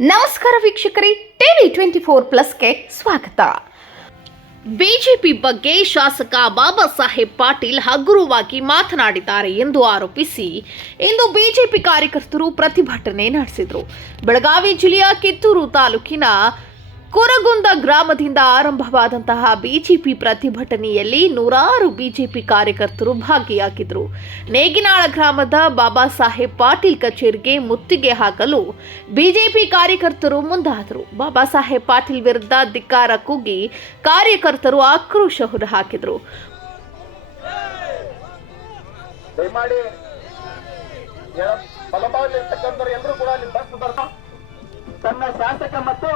ನಮಸ್ಕಾರ ವೀಕ್ಷಕರೇ, ಟಿವಿ 24+ಗೆ ಸ್ವಾಗತ. ಬಿಜೆಪಿ ಬಗ್ಗೆ ಶಾಸಕ ಬಾಬಾ ಸಾಹೇಬ್ ಪಾಟೀಲ್ ಹಗುರವಾಗಿ ಮಾತನಾಡಿದ್ದಾರೆ ಎಂದು ಆರೋಪಿಸಿ ಇಂದು ಬಿಜೆಪಿ ಕಾರ್ಯಕರ್ತರು ಪ್ರತಿಭಟನೆ ನಡೆಸಿದರು. ಬೆಳಗಾವಿ ಜಿಲ್ಲೆಯ ಕಿತ್ತೂರು ತಾಲೂಕಿನ ಕುರಗುಂದ ಗ್ರಾಮದಿಂದ ಆರಂಭವಾದಂತಹ ಬಿಜೆಪಿ ಪ್ರತಿಭಟನೆಯಲ್ಲಿ ನೂರಾರು ಬಿಜೆಪಿ ಕಾರ್ಯಕರ್ತರು ಭಾಗಿಯಾಗಿದ್ದರು. ನೇಗಿನಾಳ ಗ್ರಾಮದ ಬಾಬಾ ಸಾಹೇಬ್ ಪಾಟೀಲ್ ಕಚೇರಿಗೆ ಮುತ್ತಿಗೆ ಹಾಕಲು ಬಿಜೆಪಿ ಕಾರ್ಯಕರ್ತರು ಮುಂದಾದರು. ಬಾಬಾ ಸಾಹೇಬ್ ಪಾಟೀಲ್ ವಿರುದ್ಧ ಧಿಕ್ಕಾರ ಕೂಗಿ ಕಾರ್ಯಕರ್ತರು ಆಕ್ರೋಶ ಹೊರಹಾಕಿದರು. ತನ್ನ ಶಾಸಕ ಮತ್ತು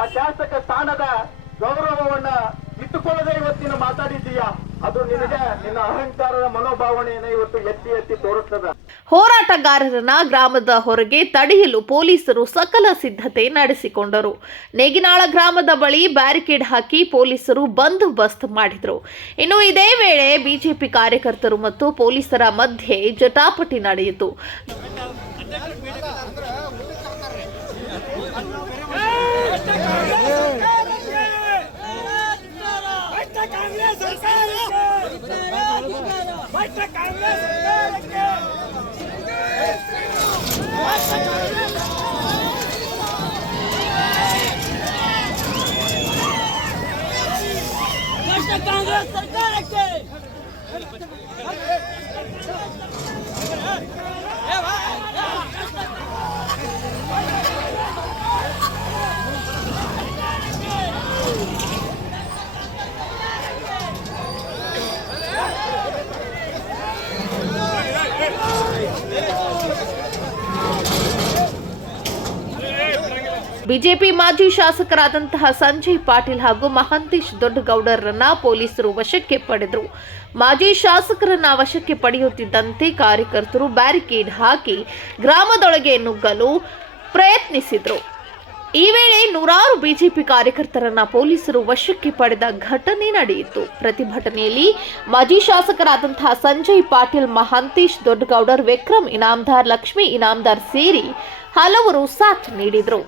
ಆ ಶಾಸಕ ಸ್ಥಾನದ ಗೌರವವನ್ನ ಇಟ್ಟುಕೊಳ್ಳದೆ ಇವತ್ತಿನ ಮಾತಾಡಿದ್ದೀಯಾ, ಅದು ನಿನಗೆ ನಿನ್ನ ಅಹಂಕಾರದ ಮನೋಭಾವನೆಯನ್ನು ಇವತ್ತು ಎತ್ತಿ ಎತ್ತಿ ತೋರುತ್ತದೆ. ಹೋರಾಟಗಾರರನ್ನ ಗ್ರಾಮದ ಹೊರಗೆ ತಡೆಯಲು ಪೊಲೀಸರು ಸಕಲ ಸಿದ್ಧತೆ ನಡೆಸಿಕೊಂಡರು. ನೇಗಿನಾಳ ಗ್ರಾಮದ ಬಳಿ ಬ್ಯಾರಿಕೇಡ್ ಹಾಕಿ ಪೊಲೀಸರು ಬಂದೋಬಸ್ತ್ ಮಾಡಿದರು. ಇನ್ನು ಇದೇ ವೇಳೆ ಬಿಜೆಪಿ ಕಾರ್ಯಕರ್ತರು ಮತ್ತು ಪೊಲೀಸರ ಮಧ್ಯೆ ಜಟಾಪಟಿ ನಡೆಯಿತು. ಕಾಂಗ್ರೆಸ್ ಸರ್ಕಾರಕ್ಕೆ ಬಿಜೆಪಿ ಮಾಜಿ ಶಾಸಕರಾದಂತಹ ಸಂಜಯ್ ಪಾಟೀಲ್ ಹಾಗೂ ಮಹಾಂತೇಶ್ ದೊಡ್ಡಗೌಡರನ್ನ ಪೊಲೀಸರು ವಶಕ್ಕೆ ಪಡೆದರು. ಮಾಜಿ ಶಾಸಕರನ್ನ ವಶಕ್ಕೆ ಪಡೆಯುತ್ತಿದ್ದಂತೆ ಕಾರ್ಯಕರ್ತರು ಬ್ಯಾರಿಕೇಡ್ ಹಾಕಿ ಗ್ರಾಮದೊಳಗೆ ನುಗ್ಗಲು ಪ್ರಯತ್ನಿಸಿದರು. ಈ ವೇಳೆ ನೂರಾರು ಬಿಜೆಪಿ ಕಾರ್ಯಕರ್ತರನ್ನ ಪೊಲೀಸರು ವಶಕ್ಕೆ ಪಡೆದ ಘಟನೆ ನಡೆಯಿತು. ಪ್ರತಿಭಟನೆಯಲ್ಲಿ ಮಾಜಿ ಶಾಸಕರಾದಂತಹ ಸಂಜಯ್ ಪಾಟೀಲ್, ಮಹಾಂತೇಶ್ ದೊಡ್ಡಗೌಡರ್, ವಿಕ್ರಮ್ ಇನಾಮದಾರ್, ಲಕ್ಷ್ಮೀ ಇನಾಮದಾರ್ ಸೇರಿ ಹಲವರು ಸಾಥ್ ನೀಡಿದರು.